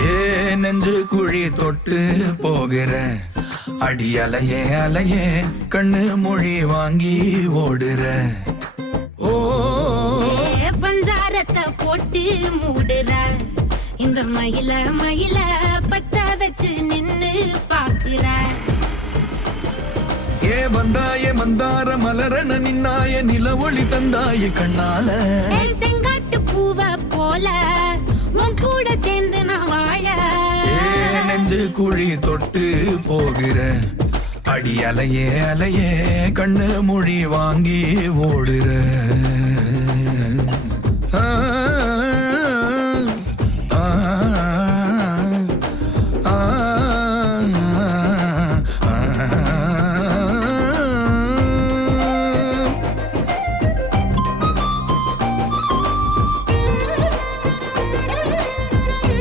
ஏ நெஞ்சு குழி தொட்டு போகிற அடி அலையே அலையே கண்ணு மொழி வாங்கி ஓடுற. ஓ பஞ்சாரத்தை போட்டு மூடுற இந்த மயில மயில பத்த வச்சு நின்னு பாக்குற. ஏ வந்தாய மந்தார மலரன நின்னாய நில ஒளி தந்தாய கண்ணால. செங்காட்டு பூவ போல உன் கூட சேர்ந்து நான் வாழ. நெஞ்சு குழி தொட்டு போகிற அடி அலையே அலையே கண்ணு மொழி வாங்கி ஓடுற.